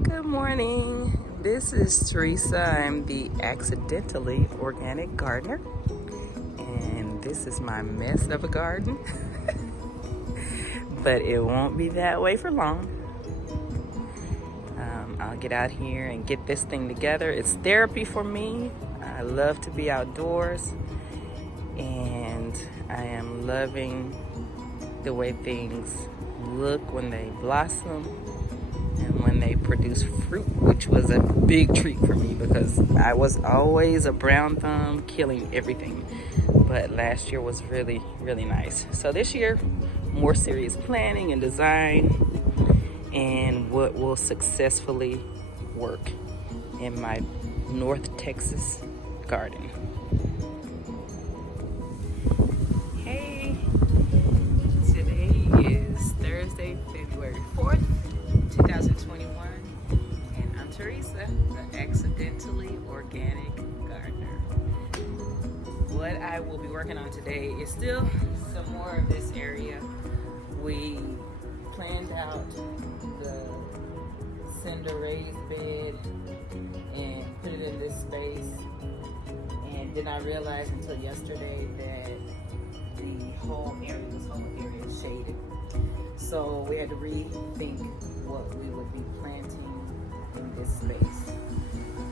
Good morning. This is Teresa. I'm the accidentally organic gardener, and this is my mess of a garden. But it won't be that way for long. I'll get out here and get this thing together. It's therapy for me. I love to be outdoors, and I am loving the way things look when they blossom and when they produce fruit, which was a big treat for me because I was always a brown thumb killing everything. But last year was really, really nice. So this year, more serious planning and design and what will successfully work in my North Texas garden. Hey, today is Thursday, February 4th. 2021, and I'm Teresa, the accidentally organic gardener. What I will be working on today is still some more of this area. We planned out the cinder raised bed and put it in this space, and did not realize until yesterday that the whole area, this whole area is shaded. So we had to rethink what we would be planting in this space.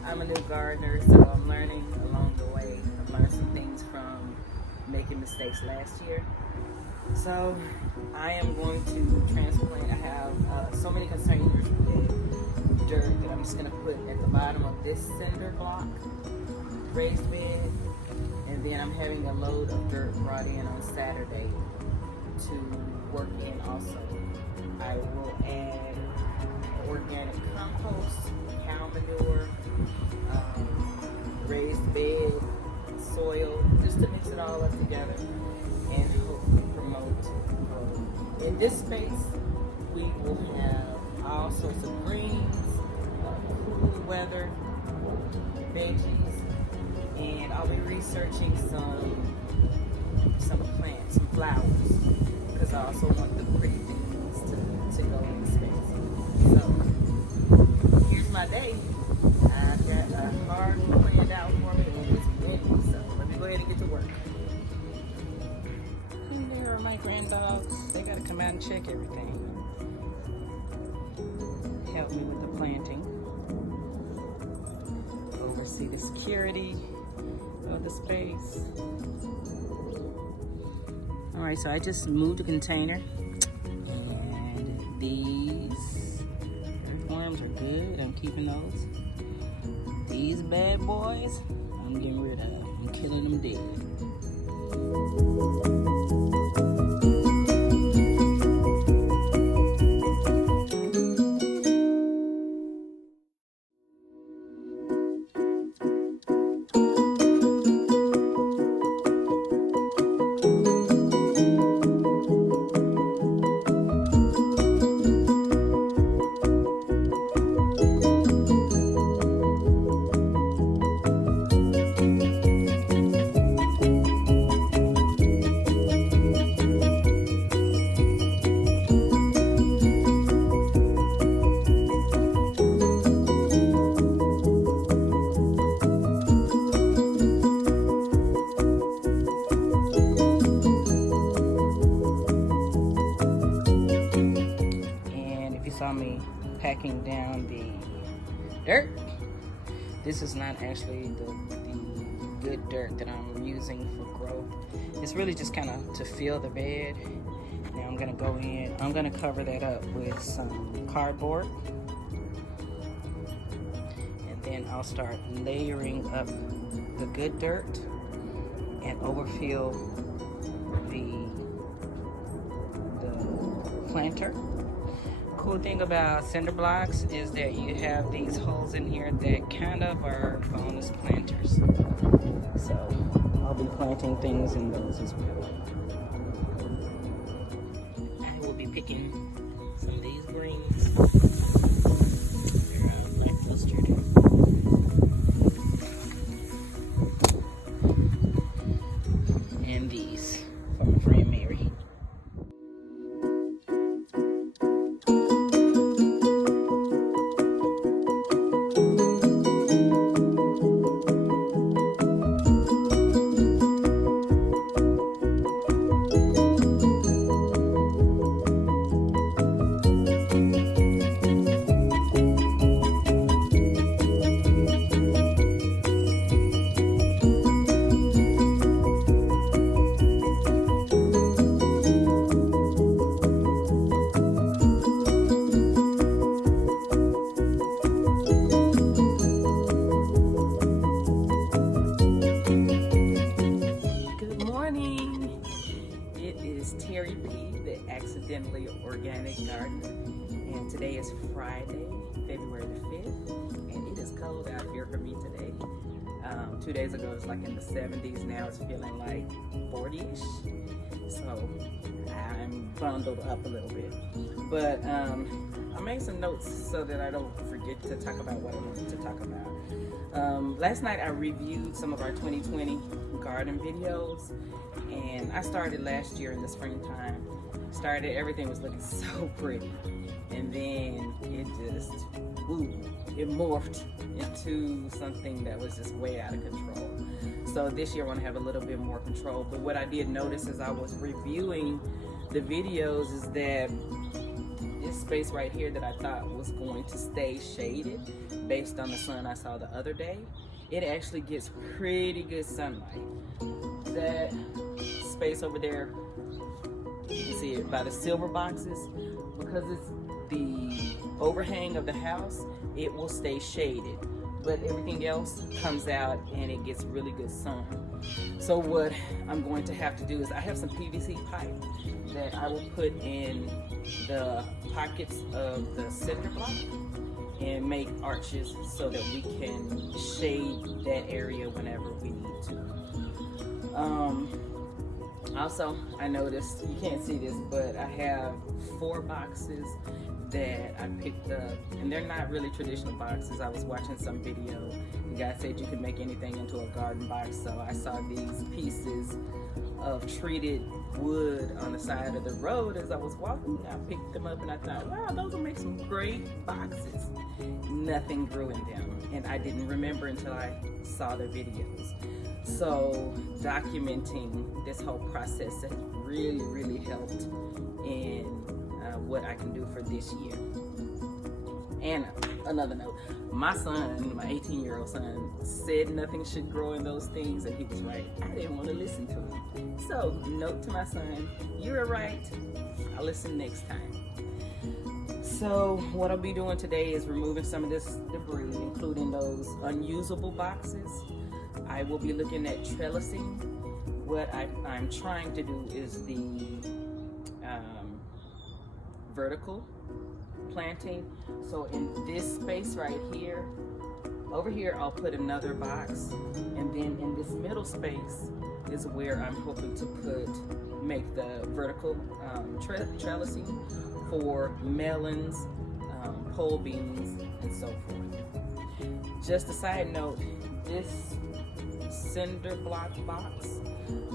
I'm a new gardener, so I'm learning along the way. I've learned some things from making mistakes last year. So I am going to transplant. I have so many containers with dirt that I'm just going to put at the bottom of this cinder block raised bed. And then I'm having a load of dirt brought in on Saturday to work in also. I will add organic compost, cow manure, raised bed, soil, just to mix it all up together and hopefully promote growth. In this space, we will have all sorts of greens, cool weather, veggies, and I'll be researching some plants, some flowers, because I also want the pretty things to go in the space. So here's my day. I've got a hard one planned out for me and it's windy, so let me go ahead and get to work. And there are my granddogs. They gotta come out and check everything. Help me with the planting. Oversee the security of the space. All right, so I just moved the container, and these earthworms are good. I'm keeping those. These bad boys, I'm getting rid of. I'm killing them dead. Saw me packing down the dirt. This is not actually the good dirt that I'm using for growth. It's really just kind of to fill the bed. Now I'm gonna go in, I'm gonna cover that up with some cardboard, and then I'll start layering up the good dirt and overfill the planter. Cool thing about cinder blocks is that you have these holes in here that kind of are bonus planters. So I'll be planting things in those as well. I will be picking some of these greens. They're black mustard. And these from my friend Mary. Friday, February the 5th, and it is cold out here for me today. 2 days ago it was like in the 70s, now it's feeling like 40-ish, so I'm bundled up a little bit. But I made some notes so that I don't forget to talk about what I wanted to talk about. Last night I reviewed some of our 2020 garden videos, and I started last year in the springtime. Everything was looking so pretty, and then it just, it morphed into something that was just way out of control. So this year I want to have a little bit more control. But what I did notice as I was reviewing the videos is that this space right here that I thought was going to stay shaded based on the sun I saw the other day, it actually gets pretty good sunlight. That space over there, you can see it by the silver boxes, because it's the overhang of the house, it will stay shaded, but everything else comes out and it gets really good sun. So what I'm going to have to do is, I have some PVC pipe that I will put in the pockets of the cinder block and make arches so that we can shade that area whenever we need to. Also, I noticed, you can't see this, but I have 4 boxes that I picked up, and they're not really traditional boxes. I was watching some video, the guy said you could make anything into a garden box, so I saw these pieces of treated wood on the side of the road as I was walking. I picked them up and I thought, wow, those will make some great boxes. Nothing grew in them, and I didn't remember until I saw the videos. So documenting this whole process has really helped in what I can do for this year. And another note, my son, my 18-year-old son, said nothing should grow in those things, and he was right. I didn't want to listen to him. So note to my son, you were right, I'll listen next time. So what I'll be doing today is removing some of this debris, including those unusable boxes. I will be looking at trellising. What I'm trying to do is the vertical planting. So in this space right here, over here I'll put another box, and then in this middle space is where I'm hoping to make the vertical trellising for melons, pole beans, and so forth. Just a side note, this cinder block box,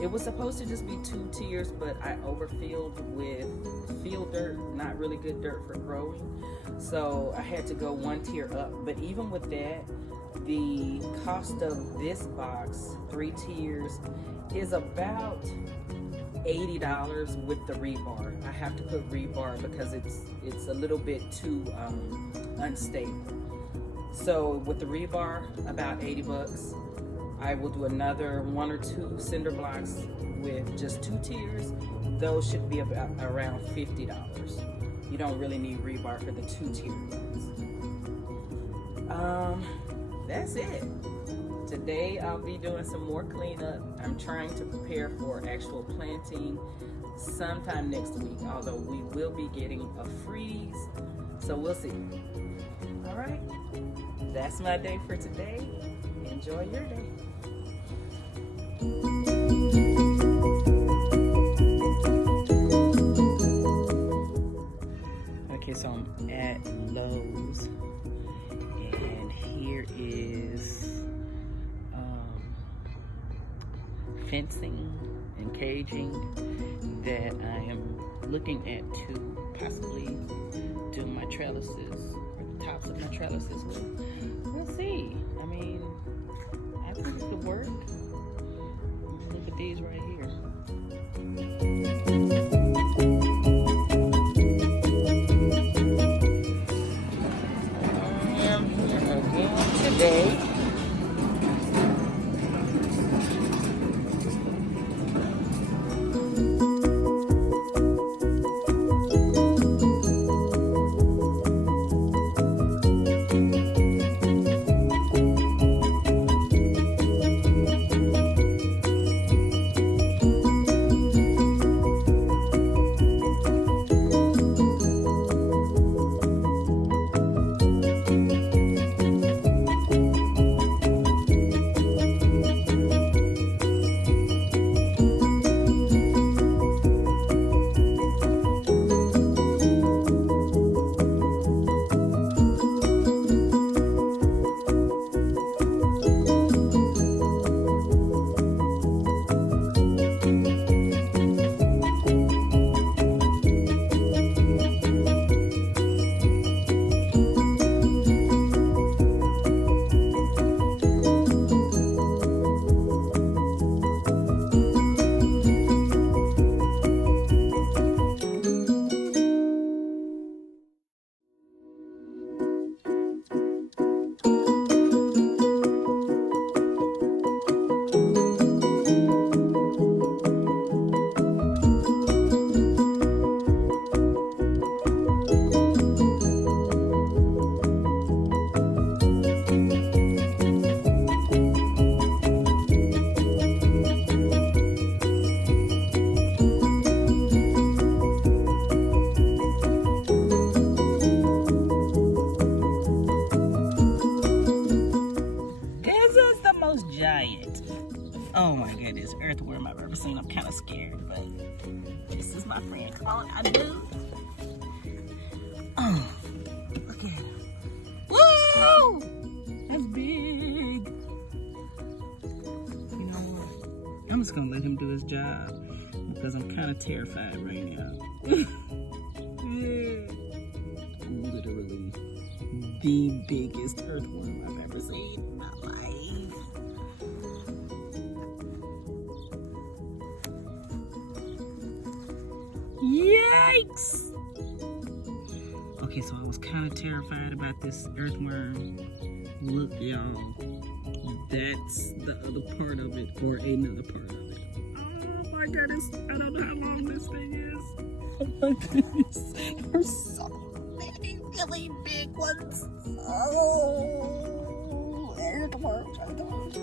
it was supposed to just be 2 tiers, but I overfilled with field dirt, not really good dirt for growing, so I had to go 1 tier up. But even with that, the cost of this box, 3 tiers, is about $80 with the rebar. I have to put rebar because it's a little bit too unstable. So with the rebar, about 80 bucks. I will do another 1 or 2 cinder blocks with just 2 tiers. Those should be about around $50. You don't really need rebar for the 2-tier ones. That's it. Today I'll be doing some more cleanup. I'm trying to prepare for actual planting sometime next week, although we will be getting a freeze, so we'll see. All right, that's my day for today. Enjoy your day. Okay, so I'm at Lowe's, and here is fencing and caging that I am looking at to possibly do my trellises, or the tops of my trellises with. We'll see. I mean, I think it could work. Look at these right here. I am here again today. biggest earthworm I've ever seen. I'm kind of scared, but this is my friend. Come on, I do. Oh, look at him. Whoa! That's big. You know what? I'm just gonna let him do his job because I'm kind of terrified right now. Literally the biggest earthworm I've ever seen in my life. Yikes! Okay, so I was kind of terrified about this earthworm. Look, y'all. That's the other part of it, or another part of it. Oh my goodness, I don't know how long this thing is. Oh my goodness, there's so many really big ones. Oh, earthworms, earthworms.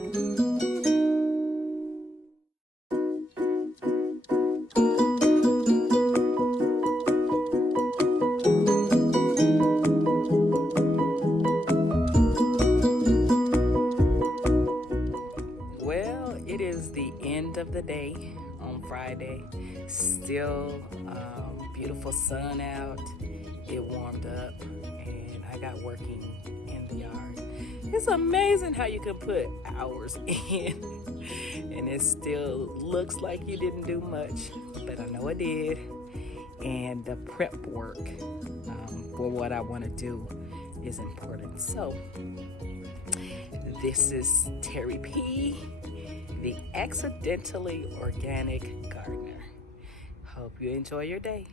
Well, it is the end of the day on Friday. Still beautiful sun out. It warmed up and I got working in the yard. It's amazing how you can put hours in and it still looks like you didn't do much, but I know I did. And the prep work for what I want to do is important. So this is Terry P, the accidentally organic gardener. Hope you enjoy your day.